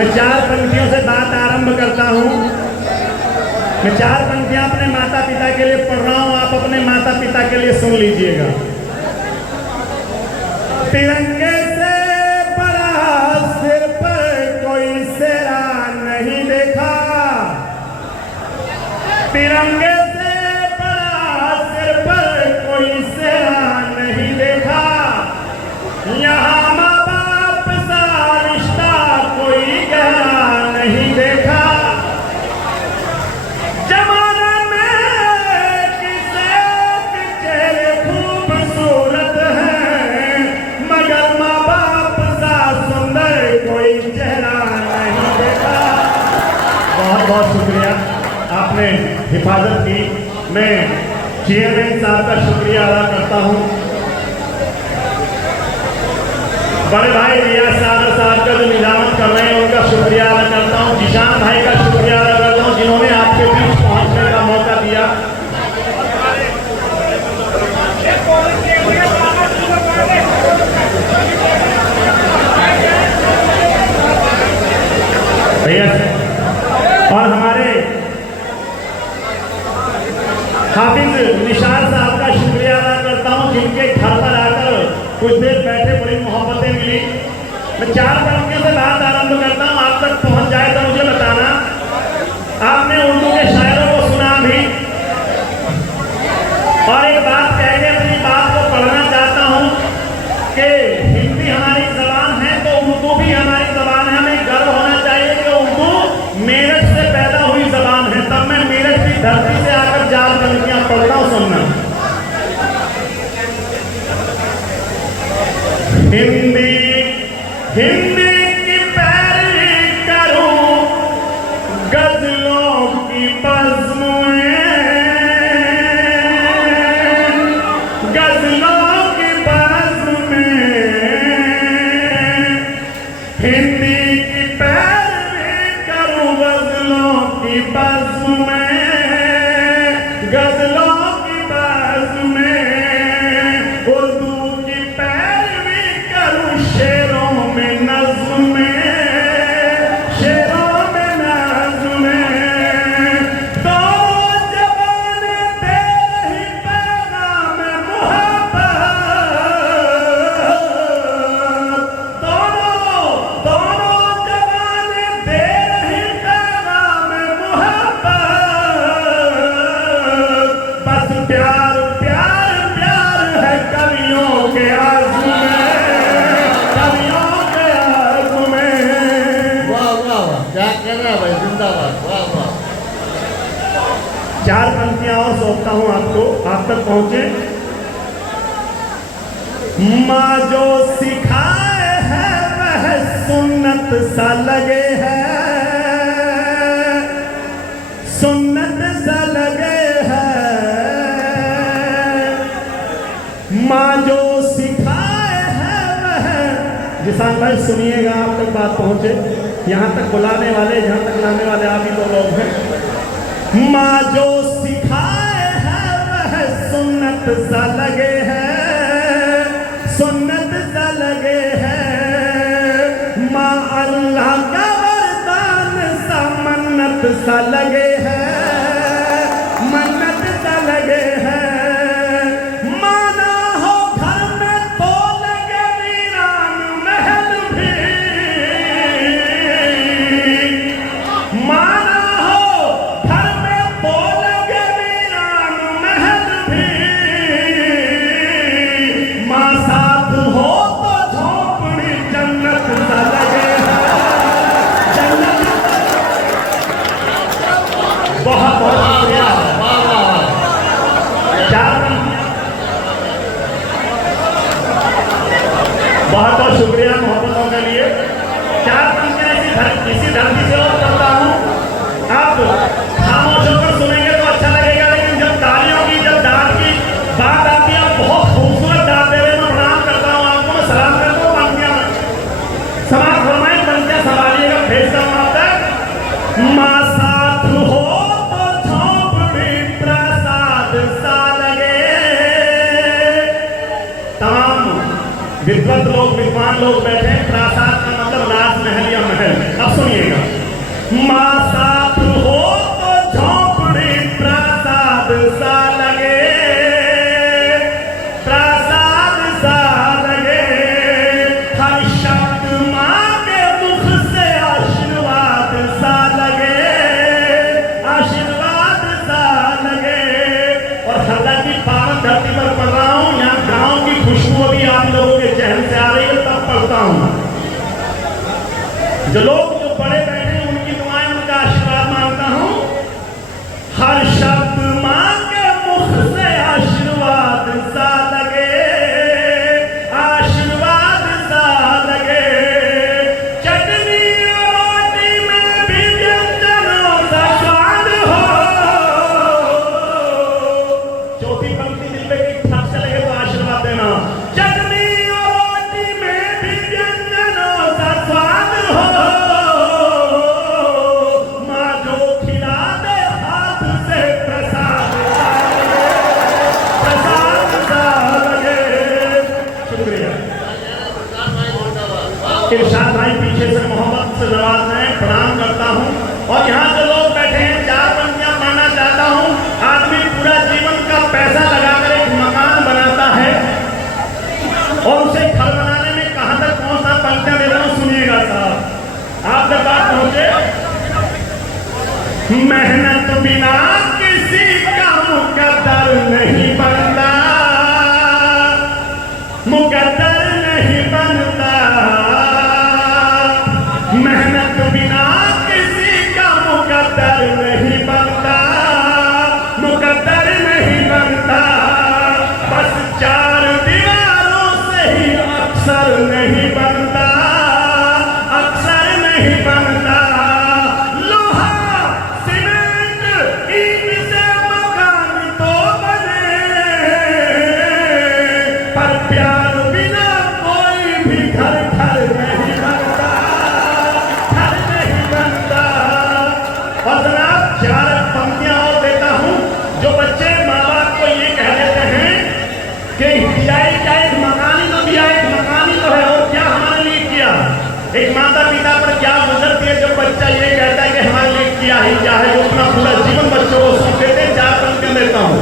मैं 4 पंक्तियों से बात आरंभ करता हूँ। मैं 4 पंक्तियां अपने माता पिता के लिए पढ़ रहा हूँ, आप अपने माता पिता के लिए सुन लीजिएगा। तिरंगे से बड़ा सिर पर कोई सेरा नहीं देखा, तिरंगे से बड़ा सिर पर कोई सेरा नहीं देखा, यहाँ माँ बाप सा रिश्ता कोई गहरा नहीं देखा, जमाने में किसे चेहरे खूबसूरत है, मगर माँ बाप सा सुंदर कोई चेहरा नहीं देखा। बहुत बहुत शुक्रिया, आपने हिफाजत की। मैं चेयरमैन साहब का शुक्रिया अदा करता हूँ, बड़े भाई रियाज साहब का जो निजामत कर रहे हैं उनका शुक्रिया अदा करता हूँ, जिशान भाई का शुक्रिया अदा करता हूँ जिन्होंने आपके बीच पहुंचने का मौका दिया। भैया और हमारे हाफिज निशार साहब का शुक्रिया अदा करता हूँ जिनके घर पर आकर कुछ देर बैठे बड़ी मोहब्बतें मिली। मैं 4 पंक्तियों से बात आरंभ करता हूँ, आप तक पहुंच जाए तो मुझे बताना। आपने उर्दू के शायरों को सुना भी, और एक बात कह के अपनी बात को पढ़ना चाहता हूँ कि हिंदी हमारी जबान है तो उर्दू भी हमारी जबान है। हमें गर्व होना चाहिए कि उर्दू मेरठ से पैदा हुई जबान है, तब मैं मेरठ की धरती से आकर 4 पंक्तियां पढ़ता हूँ, सुनना। हिंदी हिंदी की पैरवी करूं गजलों की बज़्म में, गजलों की बज़्म में, हिंदी की पैरवी करूं गजलों की बज़्म में, गजलों की बज़्म में, उर्दू की पैरवी करूं शेरों में नज़्म में, शेरों में नज़्म में, दोनों ज़बानें दे रही पैगाम मोहब्बत, दोनों ज़बानें दे रही पैगाम मोहब्बत, बस प्यार प्यार प्यार है कवियों के आज़ू में, कवियों के आज़ू में। वाह वाह वाह, क्या कहना भाई, जिंदाबाद, वाह वाह। 4 पंक्तियां और सौंपता हूं आपको, आप तक पहुंचे। माँ जो सिखाए है वह सुन्नत सा लगे है, सुन्नत सा लगे है, माँ जो सिखाए है वह। जिसान भाई सुनिएगा, आप तक बात पहुंचे, यहाँ तक बुलाने वाले यहाँ तक लाने वाले आप ही 2 लोग हैं। माँ जो सिखाए है वह सुन्नत सा लगे है, सुन्नत सा लगे है, माँ अल्लाह का वरदान सा मन्नत सा लगे है, मन्नत सा लगे है, माना हो घर में तो लगे वीरान महल भी, माना हो घर में तो लगे वीरान महल भी, माँ साथ हो तो झोपड़ी जन्नत सा लगे है, जन्नत। बहुत बहुत शुक्रिया, वाह वाह वाह। 4 बहुत बहुत शुक्रिया मोहब्बतों के लिए। 4 पंक्तियां इसी धरती से और करता हूँ। आप खामोश होकर सुनेंगे तो अच्छा लगेगा, लेकिन जब तालियों की, जब डांट की बात आती है, बहुत खूबसूरत डांट दे रहे हैं। मैं प्रणाम करता हूँ आपको, मैं सलाम करता हूँ। पंक्तियां समाज फरमाएं, पंक्तियां संभालिएगा, भेजता हूँ आप तक। माँ साथ हो तो झोंपड़ी प्रसाद सा लगे। तमाम विद्वत लोग, विद्वान लोग बैठे हैं। प्रासाद का मतलब राजमहल या महल। अब सुनिए, माँ साथ हो तो झोंपड़ी प्रासाद सा लगे, प्रासाद सा लगे। हर शब्द माँ के मुख से आशीर्वाद सा लगे, आशीर्वाद सा लगे। और सदा की पावन धरती पर पढ़ रहा हूँ, यहाँ गाँव की खुशबू भी आप लोगों के चेहरे से आ रही है, तब पढ़ता हूँ। जो लोग जो बड़े बैठे हैं उनकी दुआएं, उनका आशीर्वाद मांगता हूं। हर शब्द मां के मुख से आशीर्वाद सा लगे, आशीर्वाद सा लगे। चटनी और रोटी में भी व्यंजनों का स्वाद हो। चौथी पंक्ति दिल पे की ठक से लगे तो आशीर्वाद देना। चटनी और रोटी में भी व्यंजनों का स्वाद हो। माँ जो खिला दे हाथ से प्रसाद सा लगे, प्रसाद सा लगे। शुक्रिया। इरशाद भाई पीछे से मोहब्बत से नवाज रहे हैं, प्रणाम करता हूँ। और यहाँ जो लोग बैठे हैं, 4 पंक्तियां पढ़ना चाहता हूँ। आदमी पूरा जीवन का पैसा लगाकर एक मकान बनाता है और उसे घर बनाने में कहां तक कौन सा पंक्तियां दे रहा हूं, सुनिएगा साहब। आप जब बात पहुंचे, मेहनत बिना किसी का मुकद्दर नहीं बनता, मुकद्दर नहीं बनता। मेहनत बिना किसी का मुकद्दर नहीं बनता, मुकद्दर नहीं बनता। बस 4 दीवारों से ही अक्सर नहीं बनता, अक्सर नहीं बनता। लोहा सीमेंट ईंट से मकान तो बने, पर प्यार बिना कोई भी घर घर नहीं बनता, घर नहीं बनता। और जनाब 4 पंक्तियां और देता हूं। जो बच्चे माँ बाप को ये कह देते हैं कि दियाई क्या, एक मकान ही तो दिया, एक मकान ही तो है, और क्या हमारे लिए किया। एक माता पिता पर क्या गुजरती है जब बच्चा ये कहता है कि हमारे लिए किया ही क्या है, जो अपना पूरा जीवन बच्चों को सौंप देते हैं। 4 पंक्तियां देता हूं।